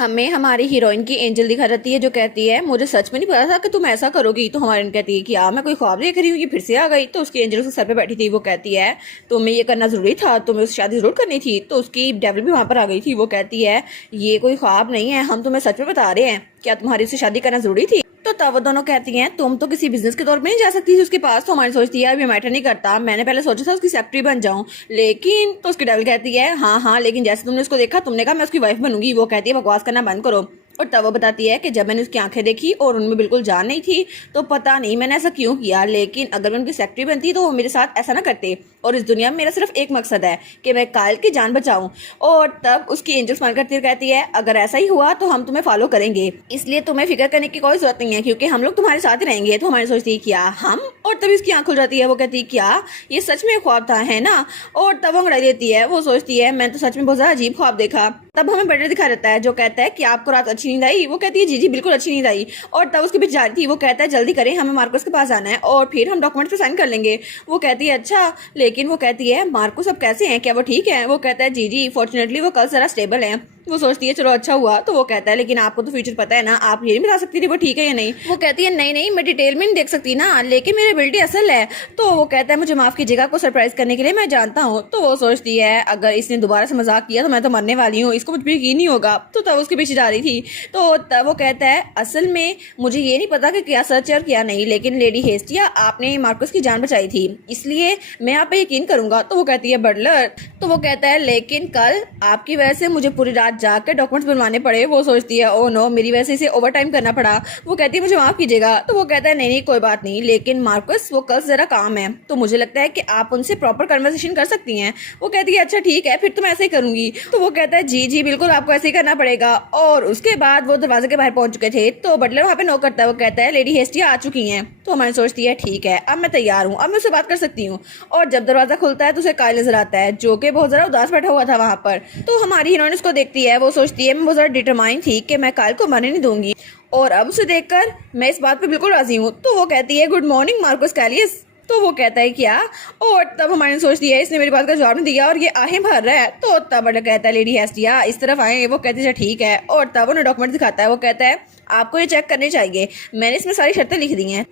हमें हमारी हीरोइन की एंजल दिखा जाती है जो कहती है मुझे सच में नहीं पता था कि तुम ऐसा करोगी। तो हमारी कहती है कि यार मैं कोई ख्वाब देख रही हूँ, ये फिर से आ गई। तो उसकी एंजल उसके सर पे बैठी थी, वो कहती है तुम्हें ये करना जरूरी था, तुम्हें उससे शादी जरूर करनी थी। तो उसकी डेविल भी वहां पर आ गई थी, वो कहती है ये कोई ख्वाब नहीं है, हम तुम्हें सच में बता रहे हैं, क्या तुम्हारी उससे शादी करना जरूरी थी। तो तब वो दोनों कहती हैं तुम तो किसी बिजनेस के तौर पे नहीं जा सकती थी उसके पास। तो हमारी सोचती है अभी मैटर नहीं करता, मैंने पहले सोचा था उसकी सेक्रेटरी बन जाऊं, लेकिन तो उसकी डेविल कहती है हाँ हाँ लेकिन जैसे तुमने उसको देखा तुमने कहा मैं उसकी वाइफ बनूंगी। वो कहती है बकवास करना बंद करो। और तब वो बताती है कि जब मैंने उसकी आंखें देखी और उनमें बिल्कुल जान नहीं थी, तो पता नहीं मैंने ऐसा क्यों किया, लेकिन अगर मैं उनकी सेक्रेटरी बनती तो वो मेरे साथ ऐसा ना करते। और इस दुनिया में मेरा सिर्फ एक मकसद है कि मैं कायल की जान बचाऊं। और तब उसकी एंजल स्माइल करती हुई कहती है अगर ऐसा ही हुआ तो हम तुम्हें फॉलो करेंगे, इसलिए तुम्हें फिक्र करने की कोई जरूरत नहीं है क्योंकि हम लोग तुम्हारे साथ ही रहेंगे। तो हमारी सोचती है क्या हम, और तभी उसकी आंख खुल जाती है, वो कहती है क्या ये सच में ख्वाब था, है ना। और तब वो अंगड़ाई देती है, वो सोचती है मैं तो सच में बहुत ज्यादा अजीब ख्वाब देखा। तब हमें बटलर दिखा देता है जो कहता है कि आपको रात अच्छी नींद आई। वो कहती है जी जी बिल्कुल अच्छी नींद आई। और तब उसके पीछे जा रही थी, वो कहता है जल्दी करें हमें मार्कस के पास आना है और फिर हम डॉक्यूमेंट्स पे साइन कर लेंगे। वो कहती है अच्छा, लेकिन वो कहती है मार्कस अब कैसे हैं, क्या वो ठीक है। वो कहता है जी जी फॉर्चुनेटली वो कल जरा स्टेबल है। वो सोचती है चलो अच्छा हुआ। तो वो कहता है लेकिन आपको तो फ्यूचर पता है ना, आप ये नहीं बता सकती थी वो ठीक है या नहीं। वो कहती है नहीं नहीं मैं डिटेल में नहीं देख सकती ना, लेकिन मेरी एबिलिटी असल है। तो वो कहता है मुझे माफ कीजिएगा, को सरप्राइज करने के लिए मैं जानता हूँ। तो वो सोचती है अगर इसने दोबारा से मजाक किया तो मैं तो मरने वाली हूँ, इसको मुझ पर यकीन नहीं होगा। तो तब उसके पीछे जा रही थी। तो तब वो कहता है असल में मुझे ये नहीं पता कि क्या सच है और क्या नहीं, लेकिन लेडी हेस्टिया आपने मार्कस की जान बचाई थी, इसलिए मैं आप पे यकीन करूंगा। तो वो कहती है बटलर। तो वो कहता है लेकिन कल आपकी वजह से मुझे पूरी रात जाकर डॉक्यूमेंट्स बनवाने पड़े। वो सोचती है ओ नो मेरी वजह से इसे ओवर टाइम करना पड़ा। वो कहती है मुझे माफ कीजिएगा। तो वो कहता है नहीं नहीं कोई बात नहीं, लेकिन मार्कस वो कल जरा काम है तो मुझे लगता है कि आप उनसे प्रॉपर कन्वर्सेशन कर सकती हैं। वो कहती है अच्छा ठीक है फिर तो मैं ऐसे ही करूंगी। तो वो कहता है जी जी बिल्कुल आपको ऐसे ही करना पड़ेगा। और उसके बाद वो दरवाजे के बाहर पहुंच चुके थे, तो बटलर वहां पे नॉक करता है। वो कहता है लेडी हेस्टिया आ चुकी हैं। तो हमारी सोचती है ठीक है अब मैं तैयार हूँ, अब मैं उससे बात कर सकती हूँ। और जब दरवाजा खुलता है तो उसे कायल नजर आता है जो कि बहुत ज्यादा उदास बैठा हुआ था वहां पर। तो हमारी हीरोइन उसको देखती है, वो सोचती है मैं बहुत ज्यादा डिटरमाइन थी कि मैं कायल को मरने नहीं दूंगी और अब उसे देखकर मैं इस बात पे बिल्कुल राजी हूँ। तो वो कहती है गुड मॉर्निंग मार्कस कैलियस। तो वो कहता है क्या, और तब हमारी सोचती है इसने मेरी बात का जवाब नहीं दिया और ये आहें भर रहा है। तो तब बटलर कहता है लेडी हेस्टिया इस तरफ आए। वो कहती है ठीक है। और तब उन्हें डॉक्यूमेंट दिखाता है, वो कहता है आपको ये चेक करने चाहिए, मैंने इसमें सारी शर्तें लिख दी हैं।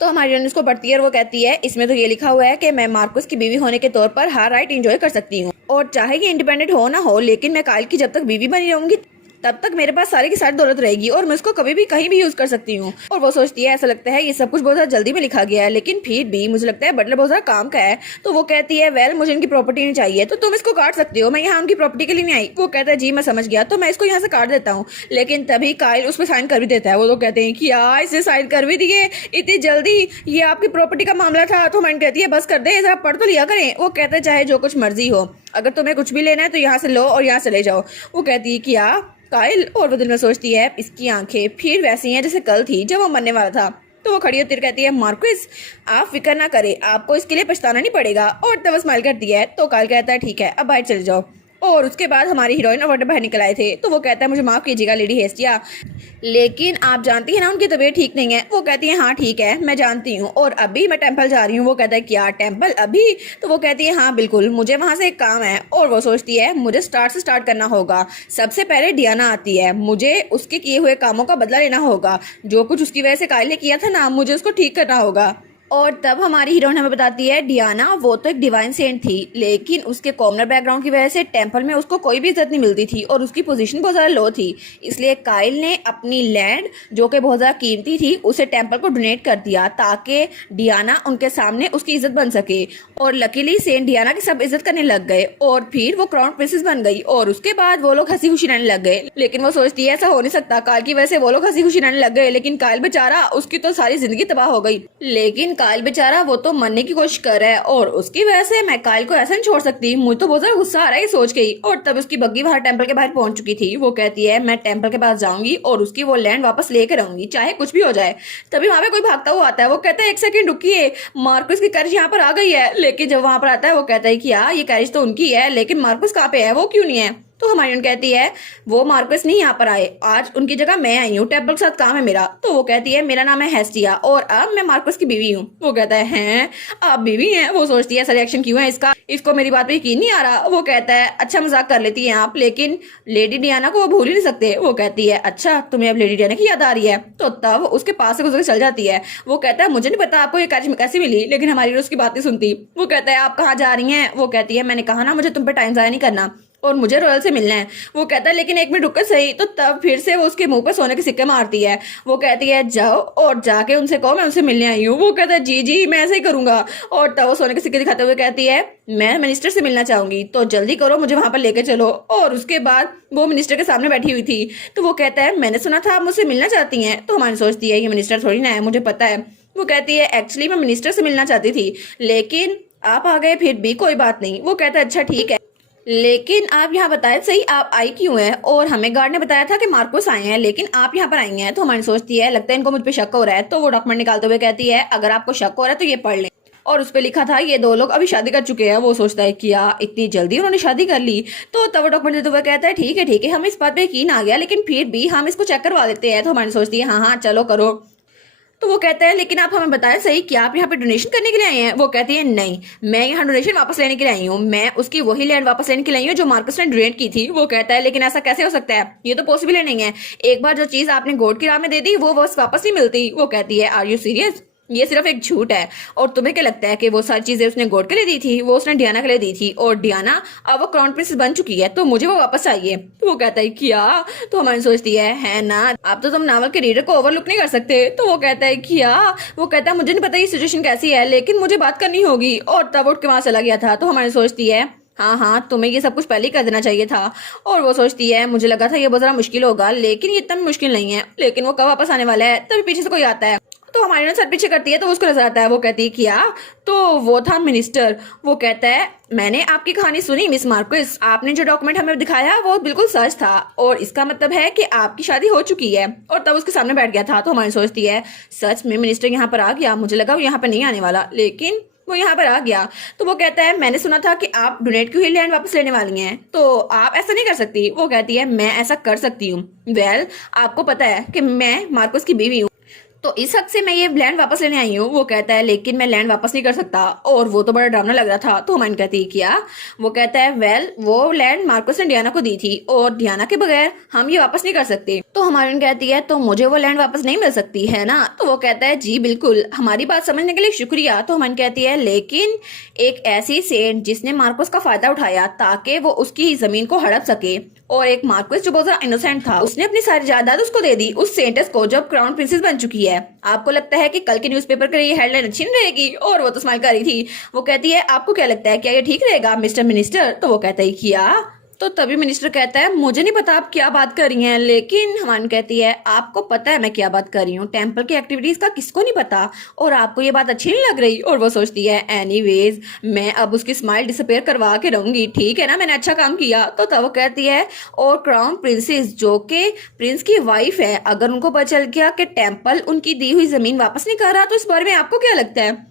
तो हमारी हीरोइन उसको पढ़ती है और वो कहती है इसमें तो ये लिखा हुआ है कि मैं मार्कस की बीवी होने के तौर पर हर राइट एंजॉय कर सकती हूँ और चाहे ये इंडिपेंडेंट हो ना हो, लेकिन मैं कायल की जब तक बीवी बनी रहूंगी तब तक मेरे पास सारी की सारी दौलत रहेगी और मैं उसको कभी भी कहीं भी यूज कर सकती हूँ। और वो सोचती है ऐसा लगता है ये सब कुछ बहुत ज्यादा जल्दी में लिखा गया है, लेकिन फिर भी मुझे लगता है बटलर बहुत ज्यादा काम का है। तो वो कहती है वेल मुझे इनकी प्रॉपर्टी नहीं चाहिए तो तुम इसको काट सकती हो, मैं यहाँ उनकी प्रॉपर्टी के लिए नहीं आई। वो कहता है जी मैं समझ गया, तो मैं इसको यहाँ से काट देता हूँ। लेकिन तभी कायल उस पर साइन कर भी देता है। वो लोग कहते हैं कि यार इसने साइन कर भी दिए इतनी जल्दी, ये आपकी प्रॉपर्टी का मामला था। तो मैंने कहती है बस कर दे, जरा पढ़ तो लिया करें। वो कहता है चाहे जो कुछ मर्जी हो, अगर तुम्हें कुछ भी लेना है तो यहाँ से लो और यहाँ से ले जाओ। वो कहती है कि कायल। और वो दिल में सोचती है इसकी आंखें फिर वैसी हैं जैसे कल थी जब वो मरने वाला था। तो वो खड़ी होती कहती है मार्कस आप फिक्र ना करें, आपको इसके लिए पछताना नहीं पड़ेगा। और तब वो स्माइल करती है। तो कायल कहता है ठीक है अब बाहर चले जाओ। और उसके बाद हमारी हीरोइन और बटलर बाहर निकल आए थे। तो वो कहता है मुझे माफ कीजिएगा लेडी हेस्टिया, लेकिन आप जानती है ना उनकी तबीयत ठीक नहीं है। वो कहती है हाँ ठीक है मैं जानती हूँ और अभी मैं टेंपल जा रही हूँ। वो कहता है क्या टेंपल अभी। तो वो कहती है हाँ बिल्कुल मुझे वहां से एक काम है। और वो सोचती है मुझे स्टार्ट से स्टार्ट करना होगा, सबसे पहले डियाना आती है, मुझे उसके किए हुए कामों का बदला लेना होगा, जो कुछ उसकी वजह से कायल ने किया था ना मुझे उसको ठीक करना होगा। और तब हमारी हीरोइन हमें बताती है डियाना वो तो एक डिवाइन सेंट थी, लेकिन उसके कॉमनर बैकग्राउंड की वजह से टेंपल में उसको कोई भी इज्जत नहीं मिलती थी और उसकी पोजीशन बहुत ज़्यादा लो थी। इसलिए कायल ने अपनी लैंड जो कि बहुत ज़्यादा कीमती थी उसे टेंपल को डोनेट कर दिया ताकि डियाना उनके सामने उसकी इज्जत बन सके। और लकीली सेंट डियाना की सब इज्जत करने लग गए और फिर वो क्राउन प्रिंसेस बन गई और उसके बाद वो लोग हंसी खुशी रहने लग गए। लेकिन वो सोचती है ऐसा हो नहीं सकता, कायल की वजह से वो लोग हंसी खुशी रहने लग गए, लेकिन कायल बेचारा उसकी तो सारी जिंदगी तबाह हो गई। लेकिन कायल बेचारा वो तो मरने की कोशिश कर रहा है और उसकी वजह से मैं कायल को ऐसा नहीं छोड़ सकती। मुझे तो बहुत ज्यादा गुस्सा आ रहा है सोच के ही। और तब उसकी बग्गी बाहर टेंपल के बाहर पहुंच चुकी थी। वो कहती है मैं टेंपल के पास जाऊंगी और उसकी वो लैंड वापस लेकर आऊंगी चाहे कुछ भी हो जाए। तभी वहां पे कोई भागता हुआ आता है। वो कहता है एक सेकंड रुकिए, मार्कस की कैरेज यहाँ पर आ गई है। लेकिन जब वहां पर आता है वो कहता है कि ये कैरेज तो उनकी है, लेकिन मार्कस कहाँ पे है, वो क्यों नहीं है। तो हमारी कहती है वो मार्कस नहीं यहाँ पर आए, आज उनकी जगह मैं आई हूँ, टेंपल के साथ काम है मेरा। तो वो कहती है मेरा नाम है हेस्टिया और अब मैं मार्कस की बीवी हूँ। वो कहता है हैं आप बीवी हैं। वो सोचती है ऐसा रिएक्शन क्यों है इसका, इसको मेरी बात पे यकीन नहीं आ रहा। वो कहता है अच्छा मजाक कर लेती हैं आप, लेकिन लेडी डियाना को वो भूल ही नहीं सकते। वो कहती है अच्छा तुम्हें अब लेडी डियाना की याद आ रही है। तो तब उसके पास से गुजर के चल जाती है। वो कहता है मुझे नहीं पता आपको ये कैसी मिली, लेकिन हमारी रोज की बात नहीं सुनती। वो कहता है आप कहाँ जा रही हैं। वो कहती है मैंने कहा ना मुझे तुम पे टाइम जाया नहीं करना और मुझे रॉयल से मिलना है। वो कहता है लेकिन एक मिनट रुक कर सही। तो तब फिर से वो उसके मुंह पर सोने के सिक्के मारती है। वो कहती है जाओ और जाके उनसे कहो मैं उनसे मिलने आई हूँ। वो कहता है जी जी मैं ऐसे ही करूंगा। और तब वो सोने के सिक्के दिखाते हुए कहती है मैं मिनिस्टर से मिलना चाहूंगी, तो जल्दी करो मुझे वहां पर लेके चलो। और उसके बाद वो मिनिस्टर के सामने बैठी हुई थी। तो वो कहता है मैंने सुना था आप मुझसे मिलना चाहती हैं। तो हमारी सोचती है ये मिनिस्टर थोड़ी ना है, मुझे पता है। वो कहती है एक्चुअली मैं मिनिस्टर से मिलना चाहती थी, लेकिन आप आ गए, फिर भी कोई बात नहीं। वो कहता है अच्छा ठीक है, लेकिन आप यहाँ बताए सही आप आई क्यों हैं। और हमें गार्ड ने बताया था कि मार्कोस आए हैं, लेकिन आप यहाँ पर आई हैं। तो हमारी सोचती है लगता है इनको मुझ पे शक हो रहा है। तो वो डॉक्यूमेंट निकालते हुए कहती है अगर आपको शक हो रहा है तो ये पढ़ लें। और उस पर लिखा था ये दो लोग अभी शादी कर चुके हैं। वो सोचता है कि यार इतनी जल्दी उन्होंने शादी कर ली। तो तब वो डॉक्यूमेंट देते हुए कहता है ठीक है हमें इस बात पे यकीन आ गया, लेकिन फिर भी हम इसको चेक करवा देते हैं। तो हमारी सोचती है हाँ चलो करो। तो वो कहता है लेकिन आप हमें बताएं सही कि आप यहाँ पे डोनेशन करने के लिए आए हैं। वो कहती है नहीं मैं यहाँ डोनेशन वापस लेने के लिए आई हूँ, मैं उसकी वही लैंड वापस लेने के लिए आई हूँ जो मार्कस ने डोनेट की थी। वो कहता है लेकिन ऐसा कैसे हो सकता है, ये तो पॉसिबल ही नहीं है। एक बार जो चीज आपने गोड की राह में दे दी वो बस वापस नहीं मिलती। वो कहती है आर यू सीरियस, ये सिर्फ एक झूठ है। और तुम्हें क्या लगता है कि वो सारी चीजें उसने गोड के लिए दी थी, वो उसने डियाना के लिए दी थी, और डियाना अब वो क्राउन प्रिंसेस बन चुकी है, तो मुझे वो वापस चाहिए। तो वो कहता है क्या। तो हमारी सोचती है ना अब तो तुम नावल के रीडर को ओवरलुक नहीं कर सकते। तो वो कहता है क्या। वो कहता है मुझे नहीं पता ये सिचुएशन कैसी है, लेकिन मुझे बात करनी होगी। और तब उठ के वहां चला गया था। तो हमारी सोचती है हाँ तुम्हें ये सब कुछ पहले ही कर देना चाहिए था। और वो सोचती है मुझे लगा था ये बहुत ज्यादा मुश्किल होगा, लेकिन ये इतना मुश्किल नहीं है। लेकिन वो कब वापस आने वाला है। तभी पीछे से कोई आता है। तो हमारी ना सर पीछे करती है तो उसको नजर आता है। वो कहती है क्या। तो वो था मिनिस्टर। वो कहता है मैंने आपकी कहानी सुनी मिस मार्क्वेस, आपने जो डॉक्यूमेंट हमें दिखाया वो बिल्कुल सच था, और इसका मतलब है कि आपकी शादी हो चुकी है। और तब उसके सामने बैठ गया था। तो हमारी सोचती है सच में मिनिस्टर यहाँ पर आ गया, मुझे लगा वो यहाँ पर नहीं आने वाला, लेकिन वो यहाँ पर आ गया। तो वो कहता है मैंने सुना था कि आप डोनेट की हुई लैंड वापस लेने वाली हैं, तो आप ऐसा नहीं कर सकती। वो कहती है मैं ऐसा कर सकती हूँ। वेल आपको पता है कि मैं मार्कोस की बीवी हूँ, तो इस हक से मैं ये लैंड वापस लेने आई हूँ। वो कहता है लेकिन मैं लैंड वापस नहीं कर सकता। और वो तो बड़ा डरावना लग रहा था। तो हमारी कहती है क्या। वो कहता है वेल वो लैंड मार्कोस ने डियाना को दी थी, और डियाना के बगैर हम ये वापस नहीं कर सकते। तो हमारी कहती है तो मुझे वो लैंड वापस नहीं मिल सकती है ना। तो वो कहता है जी बिल्कुल, हमारी बात समझने के लिए शुक्रिया। तो हमारी कहती है लेकिन एक ऐसी सेंट जिसने मार्कोस का फायदा उठाया ताकि वो उसकी जमीन को हड़प सके, और एक मार्कोस जो बहुत ज्यादा इनोसेंट था, उसने अपनी सारी जायदाद उसको दे दी उस सेंटस को जो क्राउन प्रिंसेस बन चुकी है। आपको लगता है कि कल के न्यूज़पेपर के लिए ये हेडलाइन अच्छी नहीं रहेगी। और वो तो स्माइल कर रही थी। वो कहती है आपको क्या लगता है क्या ये ठीक रहेगा मिस्टर मिनिस्टर। तो वो कहता है क्या। तो तभी मिनिस्टर कहता है मुझे नहीं पता आप क्या बात कर रही हैं, लेकिन हमारी कहती है आपको पता है मैं क्या बात कर रही हूँ, टेम्पल की एक्टिविटीज का किसको नहीं पता, और आपको ये बात अच्छी नहीं लग रही। और वो सोचती है एनीवेज मैं अब उसकी स्माइल डिसअपेयर करवा के रहूंगी, ठीक है ना, मैंने अच्छा काम किया। तो तब वो कहती है और क्राउन प्रिंसेस जो कि प्रिंस की वाइफ है, अगर उनको पता चल गया कि टेम्पल उनकी दी हुई जमीन वापस नहीं कर रहा तो इस बारे में आपको क्या लगता है।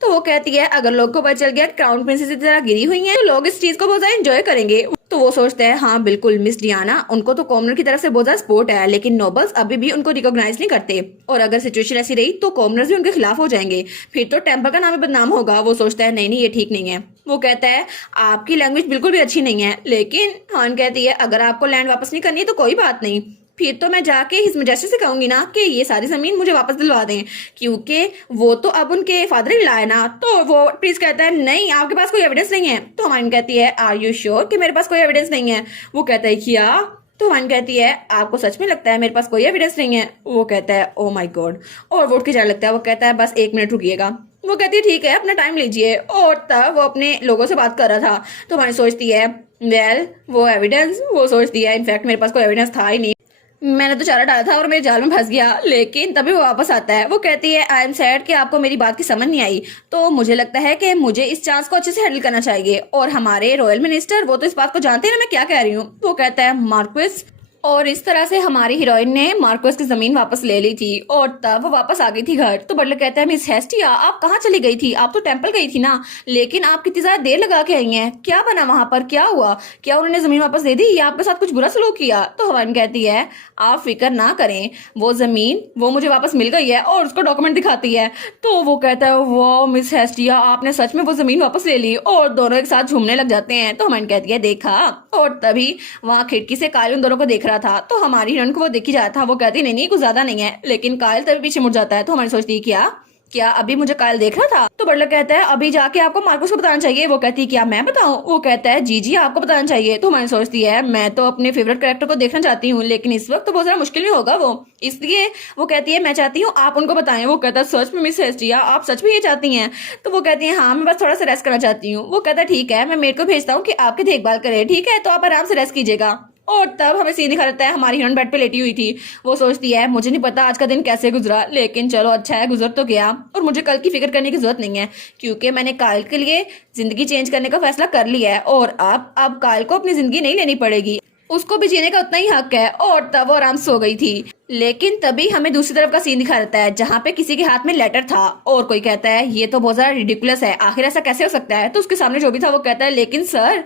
तो वो कहती है अगर लोग को पता चल गया क्राउन प्रिंसेस इस तरह गिरी हुई हैं तो लोग इस चीज को बहुत ज्यादा एंजॉय करेंगे। तो वो सोचते हैं हाँ बिल्कुल मिस डियाना उनको तो कॉमनर की तरफ से बहुत ज्यादा सपोर्ट है, लेकिन नोबल्स अभी भी उनको रिकॉग्नाइज नहीं करते, और अगर सिचुएशन ऐसी रही तो कॉमनर्स भी उनके खिलाफ हो जाएंगे, फिर तो टेम्पल का नाम भी बदनाम होगा। वो सोचता है नहीं ये ठीक नहीं है। वो कहता है आपकी लैंग्वेज बिल्कुल भी अच्छी नहीं है, लेकिन हान कहती है अगर आपको लैंड वापस नहीं करनी तो कोई बात नहीं, फिर तो मैं जाके हिज मैजेस्टी से कहूंगी ना कि ये सारी जमीन मुझे वापस दिलवा दें, क्योंकि वो तो अब उनके फादर ही लाए ना। तो वो प्लीज कहता है नहीं आपके पास कोई एविडेंस नहीं है। तो हमारी कहती है आर यू श्योर कि मेरे पास कोई एविडेंस नहीं है। वो कहता है क्या। तो हमारी कहती है आपको सच में लगता है मेरे पास कोई एविडेंस नहीं है। वो कहता है ओ माय गॉड, और वो उठ के जाने लगता है। वो कहता है बस 1 मिनट रुकिएगा। वो कहती है ठीक है अपना टाइम लीजिए, और तब वो अपने लोगों से बात कर रहा था। तो हमारी सोचती है वेल वो एविडेंस, वो सोचती है इनफैक्ट मेरे पास कोई एविडेंस था ही नहीं, मैंने तो चारा डाला था और मेरे जाल में फंस गया। लेकिन तभी वो वापस आता है। वो कहती है आई एम सैड कि आपको मेरी बात की समझ नहीं आई, तो मुझे लगता है कि मुझे इस चांस को अच्छे से हैंडल करना चाहिए, और हमारे रॉयल मिनिस्टर वो तो इस बात को जानते हैं ना मैं क्या कह रही हूँ। वो कहता है मार्क्वेस और इस तरह से हमारी हीरोइन ने मार्कोस की जमीन वापस ले ली थी और तब वो वापस आ गई थी घर। तो बटलर कहता है मिस हेस्टिया आप कहाँ चली गई थी, आप तो टेंपल गई थी ना, लेकिन आप कितनी ज्यादा देर लगा के आई हैं, क्या बना वहां पर, क्या हुआ, क्या उन्होंने जमीन वापस दे दी या आपके साथ कुछ बुरा सलूक किया। तो हीरोइन कहती है आप फिक्र ना करें, वो जमीन वो मुझे वापस मिल गई है और उसको डॉक्यूमेंट दिखाती है। तो वो कहता है वो मिस हेस्टिया आपने सच में वो जमीन वापस ले ली, और दोनों एक साथ झूमने लग जाते हैं। तो हीरोइन कहती है देखा, और तभी वहां खिड़की से कायल उन दोनों को देख रहा था। तो हमारी हीरोइन को वो देखी जा रहा था, वो कहती नहीं नहीं कुछ ज्यादा नहीं है, लेकिन कायल तभी पीछे मुड़ जाता है। तो हमारी सोचती है क्या क्या अभी मुझे कायल देख रहा था। तो बटलर कहता है अभी जाके आपको मार्कोस को बताना चाहिए। वो कहती है क्या मैं बताऊं। वो कहता है जी जी आपको बताना चाहिए। तो हमारी सोचती है मैं तो अपने फेवरेट कैरेक्टर को देखना चाहती हूँ, लेकिन इस वक्त तो बहुत ज्यादा मुश्किल में होगा वो, इसलिए वो कहती है मैं चाहती हूँ आप उनको बताएं। वो कहता है सच में मिस हेस्टिया आप सच में ये चाहती हैं। तो वो कहती है हाँ मैं बस थोड़ा सा रेस्ट करना चाहती हूँ। वो कहता है ठीक है मैं मेड को भेजता हूँ कि आपकी देखभाल करे, ठीक है तो आप आराम से रेस्ट कीजिएगा। और तब हमें सीन दिखा देता है हमारी हीरोइन बेड पे लेटी हुई थी। वो सोचती है मुझे नहीं पता आज का दिन कैसे गुजरा, लेकिन चलो अच्छा है गुजर तो गया, और मुझे कल की फिक्र करने की जरूरत नहीं है क्योंकि मैंने कायल के लिए जिंदगी चेंज करने का फैसला कर लिया है, और अब कायल को अपनी जिंदगी नहीं लेनी पड़ेगी, उसको भी जीने का उतना ही हक है। और तब वो आराम से सो गई थी। लेकिन तभी हमें दूसरी तरफ का सीन दिखा देता है जहाँ पे किसी के हाथ में लेटर था, और कोई कहता है ये तो बहुत ज्यादा रिडिकुलस है, आखिर ऐसा कैसे हो सकता है। तो उसके सामने जो भी था वो कहता है लेकिन सर।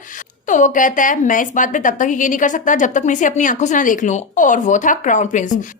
तो वो कहता है मैं इस बात पे तब तक यकीन नहीं कर सकता जब तक मैं इसे अपनी आंखों से ना देख लूं, और वो था क्राउन प्रिंस।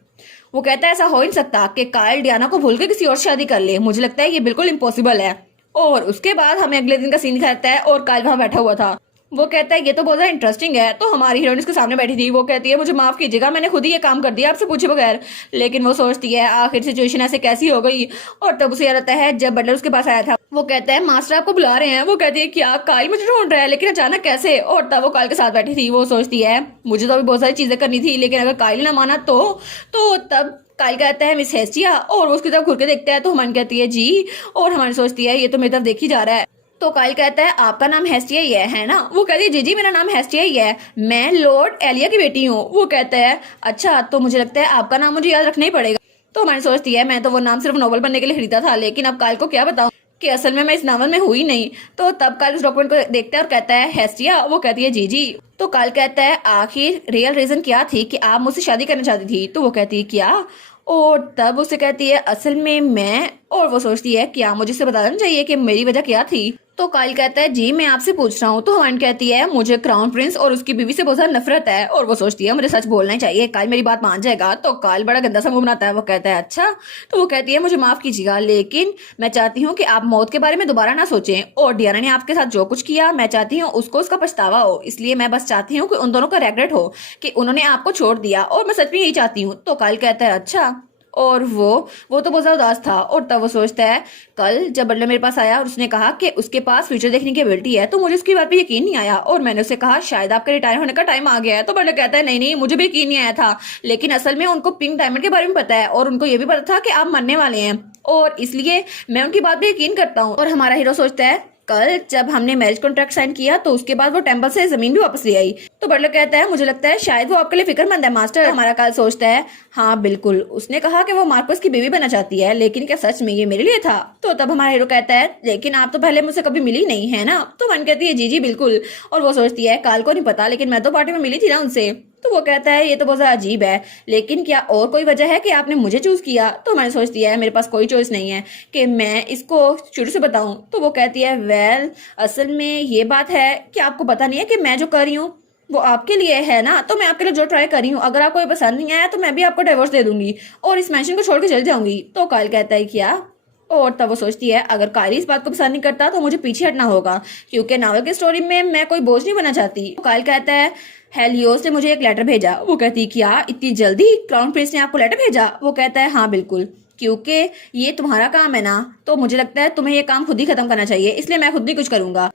वो कहता है ऐसा हो ही नहीं सकता कि कायल डियाना को भूल के किसी और से शादी कर ले, मुझे लगता है ये बिल्कुल इम्पॉसिबल है। और उसके बाद हमें अगले दिन का सीन दिखाता है और कायल वहां बैठा हुआ था। वो कहता है ये तो बहुत ज्यादा इंटरेस्टिंग है। तो हमारी हीरोइन उसके सामने बैठी थी। वो कहती है मुझे माफ कीजिएगा मैंने खुद ही ये काम कर दिया आपसे पूछे बगैर। लेकिन वो सोचती है आखिर सिचुएशन ऐसे कैसी हो गई। और तब उसे याद आता है जब बटलर उसके पास आया था, वो कहता है मास्टर आपको बुला रहे हैं। वो कहती है क्या कायल मुझे ढूंढ रहा है, लेकिन अचानक कैसे। और तब वो कायल के साथ बैठी थी। वो सोचती है मुझे तो अभी बहुत सारी चीजें करनी थी, लेकिन अगर कायल ना माना तो तब कायल कहता है मिस हेस्टिया, और वो उसकी तरफ घुर के देखता है। तो हमारी कहती है जी, और हमारी सोचती है ये तो मेरी तरफ देखी जा रहा है। तो कायल कहता है आपका नाम हेस्टिया ही है ना। वो कहती है जी जी मेरा नाम हेस्टिया ही है, मैं लॉर्ड एलिया की बेटी हूँ। वो कहता है अच्छा तो मुझे लगता है आपका नाम मुझे याद रखना ही पड़ेगा। तो हमारी सोचती है मैं तो वो नाम सिर्फ नोबल बनने के लिए खरीदा था, लेकिन अब कायल को क्या बताऊं कि असल में मैं इस नावल में हुई नहीं। तो तब कायल उस डॉक्यूमेंट को देखता है और कहता है हेस्टिया। वो कहती है जी जी। तो कायल कहता है आखिर रियल रीजन क्या थी कि आप मुझसे शादी करना चाहती थी। तो वो कहती है क्या। और तब उसे कहती है असल में मैं, और वो सोचती है क्या मुझे इसे बताना चाहिए कि मेरी वजह क्या थी। तो कायल कहता है जी मैं आपसे पूछ रहा हूँ। तो हवान कहती है मुझे क्राउन प्रिंस और उसकी बीवी से बहुत ज्यादा नफरत है, और वो सोचती है मुझे सच बोलना ही चाहिए, कायल मेरी बात मान जाएगा। तो कायल बड़ा गंदा सा मुंह बनाता है। वो कहता है अच्छा। तो वो कहती है मुझे माफ कीजिएगा, लेकिन मैं चाहती हूँ कि आप मौत के बारे में दोबारा ना सोचें, और डियाना ने आपके साथ जो कुछ किया मैं चाहती हूँ उसको उसका पछतावा हो, इसलिए मैं बस चाहती हूँ कि उन दोनों का रेग्रेट हो कि उन्होंने आपको छोड़ दिया, और मैं सच में यही चाहती हूँ। तो कायल कहता है अच्छा। और वो तो बहुत ज्यादा उदास था। और तब वो सोचता है कल जब बटलर मेरे पास आया और उसने कहा कि उसके पास फ्यूचर देखने की एबिलिटी है, तो मुझे उसकी बात पे यकीन नहीं आया, और मैंने उसे कहा शायद आपका रिटायर होने का टाइम आ गया है। तो बटलर कहता है नहीं नहीं मुझे भी यकीन नहीं आया था, लेकिन असल में उनको पिंक डायमंड के बारे में पता है, और उनको ये भी पता था कि आप मरने वाले हैं, और इसलिए मैं उनकी बात पे यकीन करता हूँ। और हमारा हीरो सोचता है कल जब हमने मैरिज कॉन्ट्रैक्ट साइन किया तो उसके बाद वो टेंपल से जमीन भी वापस ले आई। तो बटलर कहता है मुझे लगता है शायद वो आपके लिए फिक्रमंद है मास्टर। हमारा काल सोचता है हाँ बिल्कुल, उसने कहा कि वो मार्कोस की बीवी बनना चाहती है, लेकिन क्या सच में ये मेरे लिए था। तो तब हमारा हीरो कहता है लेकिन आप तो पहले मुझसे कभी मिली नहीं है ना। तो मन कहती है जी जी बिल्कुल। और वो सोचती है काल को नहीं पता, लेकिन मैं तो पार्टी में मिली थी ना उनसे। तो वो कहता है ये तो बहुत ज्यादा अजीब है, लेकिन क्या और कोई वजह है कि आपने मुझे चूज किया। तो मैंने सोचती है मेरे पास कोई चॉइस नहीं है कि मैं इसको शुरू से बताऊं। तो वो कहती है वेल असल में ये बात है कि आपको पता नहीं है कि मैं जो कर रही हूँ वो आपके लिए है ना, तो मैं आपके लिए जो ट्राई कर रही हूँ अगर आपको ये पसंद नहीं आया तो मैं भी आपको डिवोर्स दे दूंगी और इस मैंशन को छोड़ के चल जाऊंगी। तो कायल कहता है क्या। और तब वो सोचती है अगर कायल इस बात को पसंद नहीं करता तो मुझे पीछे हटना होगा, क्योंकि नावल की स्टोरी में मैं कोई बोझ नहीं बनना चाहती। तो कायल कहता है हेलियोस ने मुझे एक लेटर भेजा। वो कहती है क्या इतनी जल्दी क्राउन प्रिंस ने आपको लेटर भेजा। वो कहता है हाँ बिल्कुल, क्योंकि ये तुम्हारा काम है ना, तो मुझे लगता है तुम्हें ये काम खुद ही खत्म करना चाहिए, इसलिए मैं खुद ही कुछ करूंगा।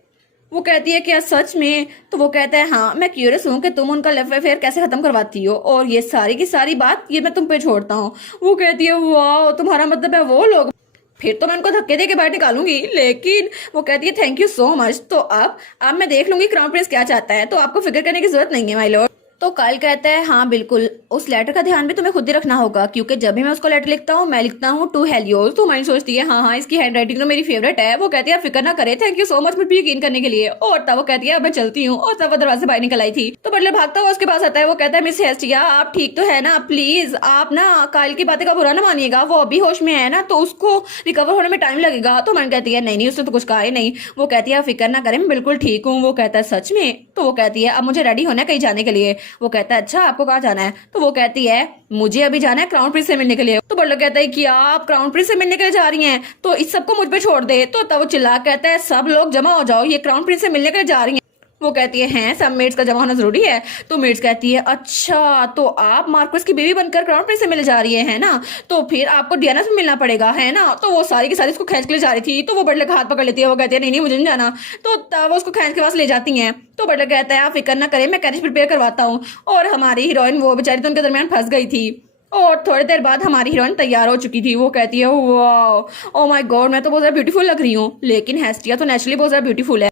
वो कहती है क्या सच में। तो वो कहता है हाँ मैं क्यूरियस हूँ कि तुम उनका लव अफेयर कैसे खत्म करवाती हो, और ये सारी की सारी बात ये मैं तुम पे छोड़ता हूँ। वो कहती है वाह तुम्हारा मतलब है वो लोग, फिर तो मैं उनको धक्के दे के बाहर निकालूंगी। लेकिन वो कहती है थैंक यू सो मच। तो अब मैं देख लूंगी क्राउन प्रिंस क्या चाहता है, तो आपको फिक्र करने की जरूरत नहीं है माय लॉर्ड। तो कायल कहता है हाँ बिल्कुल, उस लेटर का ध्यान भी तुम्हें खुद ही रखना होगा, क्योंकि जब भी मैं उसको लेटर लिखता हूँ मैं लिखता हूँ टू हेलियोस। तो हमारी सोचती है हाँ हाँ इसकी हैंड राइटिंग तो मेरी फेवरेट है। वो कहती है फिक्र ना करे, थैंक यू सो मच मुझ पर यकीन करने के लिए। और तब वो कहती है अब मैं चलती हूँ। और तब वो दरवाजे से बाहर निकल आई थी तो बटलर भागता हुआ उसके पास आता है। वो कहता है मिस हेस्टिया आप ठीक तो है ना, प्लीज आप ना कायल की बातें का बुरा ना मानिएगा, वो अभी होश में है ना तो उसको रिकवर होने में टाइम लगेगा। तो मन कहती है नहीं नहीं उसने तो कुछ कहा ही नहीं। वो कहती है फिक्र ना करें मैं बिल्कुल ठीक हूँ। वो कहता है सच में? तो वो कहती है अब मुझे रेडी होना है कहीं जाने के लिए। वो कहता है अच्छा आपको कहाँ जाना है? तो वो कहती है मुझे अभी जाना है क्राउन प्रिंस से मिलने के लिए। तो बटलर कहता है कि आप क्राउन प्रिंस से मिलने के लिए जा रही हैं तो इस सबको मुझ पे छोड़ दे। तो तब वो चिल्ला कहता है सब लोग जमा हो जाओ, ये क्राउन प्रिंस से मिलने के लिए जा रही हैं। वो कहती है हैं सब मेड्स का जमा होना जरूरी है? तो मेड्स कहती है अच्छा तो आप मार्कस की बीवी बनकर क्राउन प्रिंस से मिलने जा रही है ना, तो फिर आपको डियाना से मिलना पड़ेगा है ना। तो वो सारी की सारी उसको खींच के ले जा रही थी। तो वो बटलर का हाथ पकड़ लेती है। वो कहती है नहीं नहीं मुझे नहीं जाना। तो तब वो उसको खींच के पास ले जाती हैं। तो बटलर कहता है आप फिक्र ना करें मैं कैरेज प्रिपेयर करवाता हूँ। और हमारी हीरोइन वो बेचारी तो उनके दरमियान फंस गई थी। और थोड़ी देर बाद हमारी हीरोइन तैयार हो चुकी थी। वो कहती है वाह ओ माय गॉड मैं तो बहुत ज्यादा ब्यूटीफुल लग रही हूँ, लेकिन हेस्टिया तो नेचुरली बहुत ज्यादा ब्यूटीफुल है।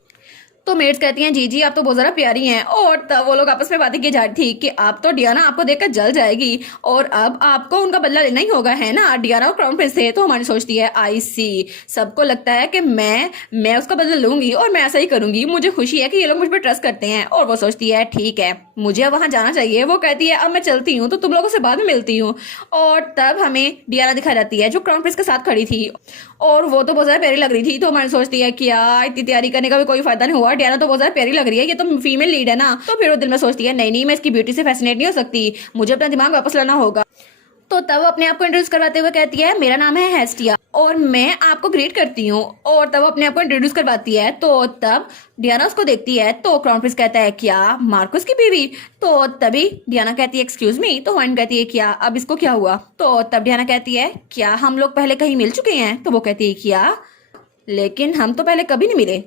तो मेड्स कहती हैं जी जी आप तो बहुत ज़्यादा प्यारी हैं। और तब वो लोग आपस में बातें की जा रही थी कि अब तो डियाना आपको देखकर जल जाएगी और अब आपको उनका बदला लेना ही होगा है ना। डियाना और क्राउन प्रिंस थे। तो हमारी सोचती है आई सी, सबको लगता है कि मैं उसका बदला लूंगी और मैं ऐसा ही करूंगी। मुझे खुशी है कि ये लोग मुझ पर ट्रस्ट करते हैं। और वो सोचती है ठीक है मुझे अब वहां जाना चाहिए। वो कहती है अब मैं चलती हूँ तो तुम लोगों से बाद में मिलती हूँ। और तब हमें डियाना दिखाई जाती है जो क्राउन प्रिंस के साथ खड़ी थी और वो तो बहुत ज्यादा प्यारी लग रही थी। तो हमारी सोचती है कि यार इतनी तैयारी करने का भी कोई फायदा नहीं हुआ, डियाना तो बहुत ज्यादा प्यारी लग रही है, ये तो फीमेल लीड है ना। तो फिर वो दिल में सोचती है नहीं नहीं मैं इसकी ब्यूटी से फैसिनेट नहीं हो सकती, मुझे अपना दिमाग वापस लाना होगा। तो तब वो अपने आप को इंट्रोड्यूस करवाते हुए कहती है मेरा नाम है हेस्टिया और मैं आपको ग्रीट करती हूँ। और तब वो अपने आप को इंट्रोड्यूस करवाती है। तो तब डियाना उसको देखती है। तो क्राउन प्रिंस कहता है क्या मार्कस की बीवी? तो तभी डियाना कहती है एक्सक्यूज मी। तो वन कहती है क्या अब इसको क्या हुआ? तो तब डियाना कहती है क्या हम लोग पहले कहीं मिल चुके हैं? तो वो कहती है क्या, लेकिन हम तो पहले कभी नहीं मिले।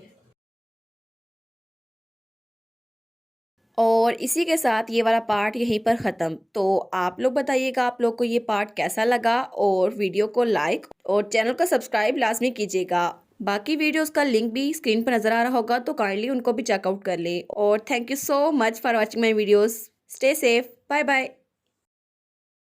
और इसी के साथ ये वाला पार्ट यहीं पर ख़त्म। तो आप लोग बताइएगा आप लोग को ये पार्ट कैसा लगा और वीडियो को लाइक और चैनल को सब्सक्राइब लाजमी कीजिएगा। बाकी वीडियोस का लिंक भी स्क्रीन पर नज़र आ रहा होगा तो काइंडली उनको भी चेकआउट कर लें। और thank you so much for watching my videos. Stay safe, bye bye.